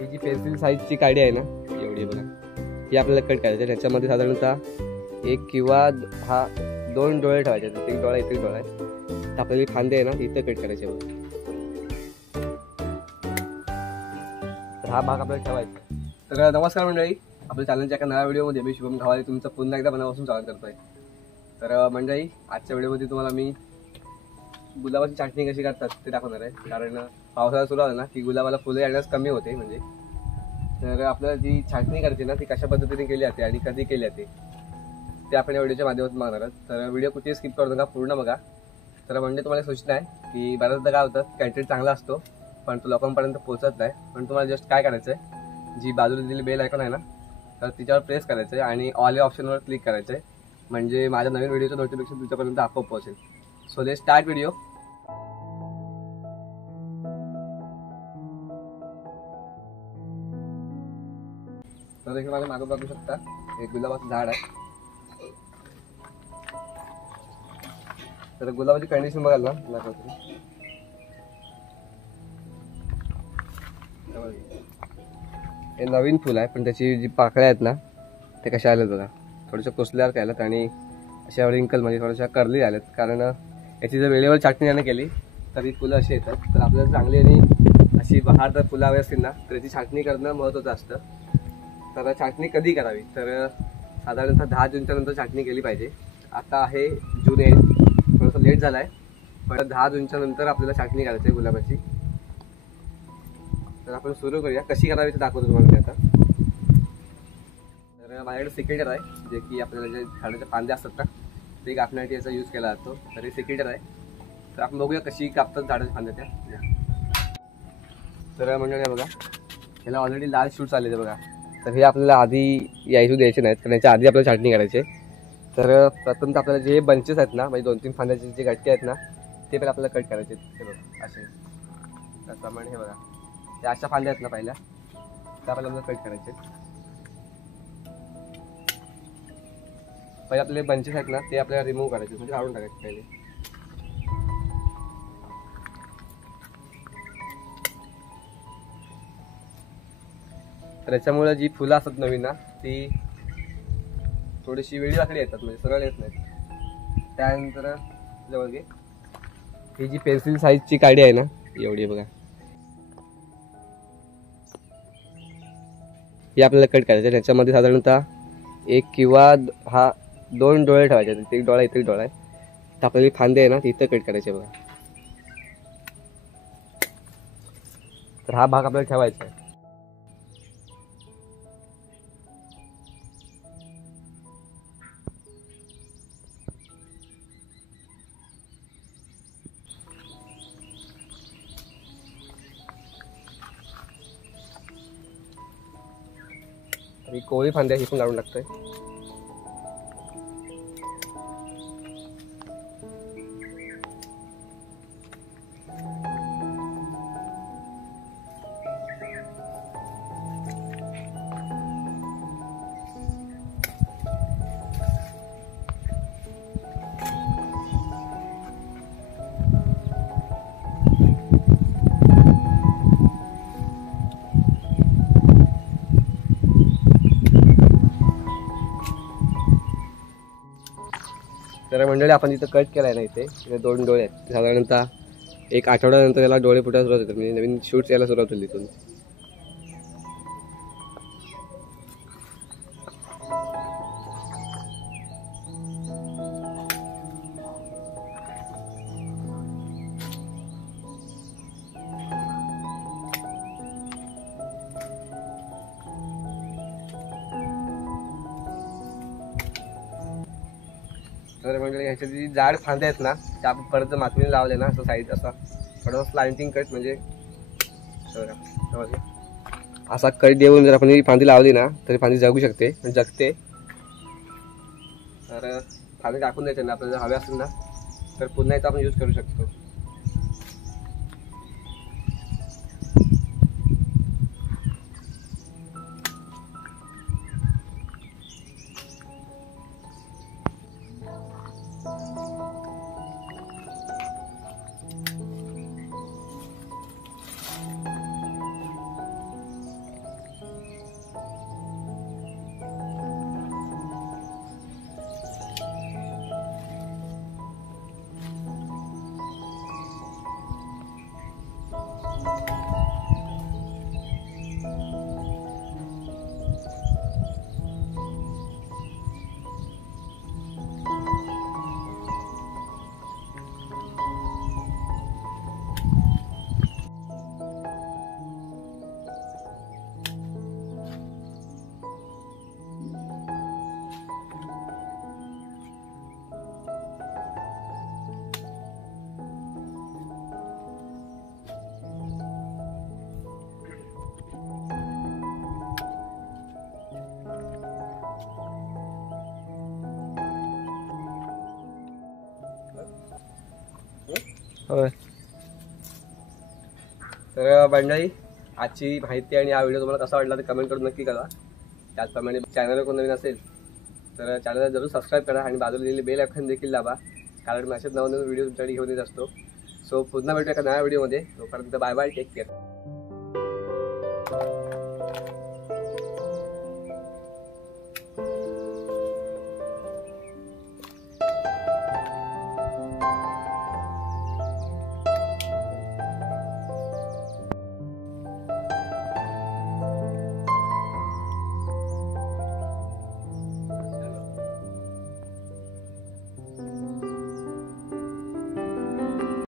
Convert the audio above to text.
ही जी पेन्सिल साईजची काडी आहे ना एवढी बघा, ही आपल्याला कट करायची. त्याच्यामध्ये साधारणतः एक किंवा दोन डोळे ठेवायचे. एक डोळा इथे डोळा आहे, तर आपल्याला फांदे आहे ना इथं कट करायचे बघा. तर हा भाग आपल्याला ठेवायचा. तर नमस्कार मंडळी, आपल्या चॅनलच्या एका नव्या व्हिडिओमध्ये मी शुभम घावाले तुमचं पुन्हा एकदा मनापासून स्वागत करतोय. तर मंडळी, आजच्या व्हिडिओमध्ये तुम्हाला मी गुलाबाची छाटणी कशी करतात ते दाखवणार आहे. कारण पावसाळा सुरू झाला ना की गुलाबाला फुलं येण्यास कमी होते. म्हणजे तर आपल्याला जी छाटणी करायची ना ती कशा पद्धतीने केली जाते आणि कधी केली जाते ते आपण या व्हिडिओच्या माध्यमातून बघणार आहोत. तर व्हिडिओ कुठेही स्किप करू नका, पूर्ण बघा. तर म्हणजे तुम्हाला सूचना आहे की बऱ्याचदा काय होतं, कंटेंट चांगला असतो पण तो लोकांपर्यंत पोहोचत नाही. पण तुम्हाला जस्ट काय करायचं आहे, जी बाजूला दिलेली बेल आयकॉन आहे ना तर तिच्यावर प्रेस करायचं आहे आणि ऑल या ऑप्शनवर क्लिक करायचं आहे. म्हणजे माझ्या नवीन व्हिडिओचं नोटिफिकेशन तुमच्यापर्यंत आपोआप पोहोचेल. So let's start video. तर इकडे माझ्या मागं बघू शकता एक गुलाबाचं झाड आहे. तर गुलाबाची कंडिशन बघाल ना हे नवीन फुल आहे, पण त्याची जी पाकळ्या आहेत ना ते कशा आल्यात बघा, थोड्याशा कोसल्यावर आल्यात आणि अशा रिंकल म्हणजे थोड्याशा कर्ली आल्यात. कारण याची जर वेळेवर छाटणी नाही केली तर ही फुलं अशी येतात. तर आपल्याला चांगली आणि अशी बहार जर फुलं हवी असतील ना तर याची छाटणी करणं महत्त्वाचं असतं. तर छाटणी कधी करावी, तर साधारणतः 10 जूनच्या नंतर छाटणी केली पाहिजे. आता आहे जून एंड, थोडंसं लेट झालं आहे, पण 10 जूनच्या नंतर आपल्याला छाटणी करायची आहे गुलाबाची. तर आपण सुरू करूया. कशी करावी ते दाखवतो तुम्हाला मी आता. तर माझ्याकडे सिकेटर आहे, जे की आपल्याला जे झाडाचे फांदे असतात ना ते कापण्यासाठी याचा यूज केला जातो. तर हे सिकेटर आहे. तर आपण बघूया कशी कापतात झाडाच्या फांद्या त्या. तर म्हणजे बघा, ह्याला ऑलरेडी लाल शूट्स आले बघा. तर हे आपल्याला आधी यायचू द्यायचे नाहीत, कारण याच्या आधी आपल्याला छाटणी करायची. तर प्रथम आपल्याला जे बंचेस आहेत ना, म्हणजे 2-3 फांद्याचे जे गट्टे आहेत ना ते पण आपल्याला कट करायचे. हे बघा असे, त्याप्रमाणे हे बघा त्या अशा फांद्या आहेत ना पहिल्या त्या आपल्याला कट करायचे. पहिले आपले बंचेस आहेत ना ते आपल्याला रिमूव्ह करायचे, म्हणजे काढून टाकायचे पहिले. तर याच्यामुळे जी फुलं असतात नवीन ना ती थोडीशी वेळी वाकडी येतात, म्हणजे सरळ येत नाहीत. त्यानंतर जवळ घे, ही जी पेन्सिल साईजची काडी आहे ना एवढी बघा, ही आपल्याला कट करायची. त्याच्यामध्ये साधारणतः एक किंवा दोन डोळे ठेवायचे. एक डोळा इथे डोळा आहे, तर आपल्याला फांदे आहे ना तिथं कट करायचे बघा. तर हा भाग आपल्याला ठेवायचा आहे. ही कोवळी फांद्या ही पण काढून टाकतोय. तर मंडळी, आपण इथं कट केलाय ना इथे 2 डोळे आहेत. साधारणतः एक आठवड्यानंतर याला डोळे फुटायला सुरुवात होतात, म्हणजे नवीन शूट्स यायला सुरुवात होईल इथून. तर म्हणजे ह्याच्या जी जाड फांदे आहेत ना त्या आपण परत मातीने लावले ना असं साईड असा थोडं स्लांटिंग कट, म्हणजे असा कट देऊन जर आपण ही फांदी लावली ना तरी फांदी जगू शकते, म्हणजे जगते. तर फांदी टाकून द्यायचे ना आपल्याला हवे असेल ना तर पुन्हा एकदा आपण यूज करू शकतो. होय. तर मंडळी, आजची माहिती आणि हा व्हिडिओ तुम्हाला कसा वाटला ते कमेंट करून नक्की करा. त्याचप्रमाणे चॅनलवर कोण नवीन असेल तर चॅनलला जरूर सबस्क्राईब करा आणि बाजूला दिलेली बेल आयकॉन देखील दाबा, कारण मी असेच नवनवीन व्हिडिओ तुमच्याकडे घेऊन येत असतो. सो पुन्हा भेटूया एका नव्या व्हिडिओमध्ये. तोपर्यंत बाय बाय, टेक केअर.